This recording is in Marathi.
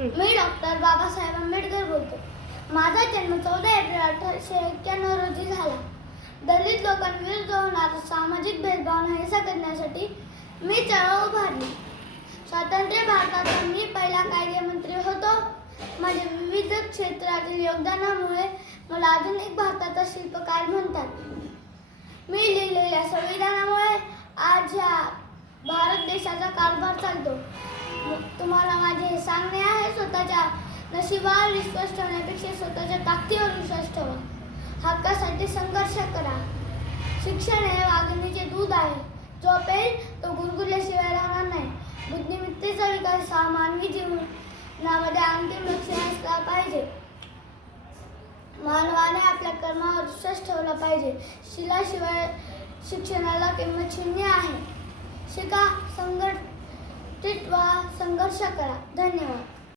मी डॉक्टर बाबासाहेब आंबेडकर बोलतो. माझा जन्म 14 एप्रिल 1891 रोजी झाला. दलित लोकांविरुद्ध होणारा सामाजिक भेदभाव नाहीसा करण्यासाठी मी चळवळ उभारली. स्वातंत्र्य भारताचा मी पहिला कायदेमंत्री होतो. माझ्या विविध क्षेत्रातील योगदानामुळे मला आधुनिक भारताचा शिल्पकार म्हणतात. मी लिहिलेल्या संविधानामुळे आज या भारत देशाचा कारभार चालतो. तुम्हाला माझे हे सांगणे आहे, स्वतःच्या नशिबावर विश्वास ठेवण्यापेक्षा स्वतःच्या ताकदीवर विश्वास ठेवा. हक्कासाठी संघर्ष करा. शिक्षण हे वाघिणीचे दूध आहे. जो पेल तो गुरगुरल्याशिवाय राहणार नाही. बुद्धिमत्तेचा विकास हा मानवी जीवनामध्ये अंतिम लक्ष्य असला पाहिजे. मानवाने आपल्या कर्मावर विश्वास ठेवला पाहिजे. शिलाशिवाय शिक्षणाला किंमत शून्य आहे. शिका, संघटित व्हा, संघर्ष करा. धन्यवाद.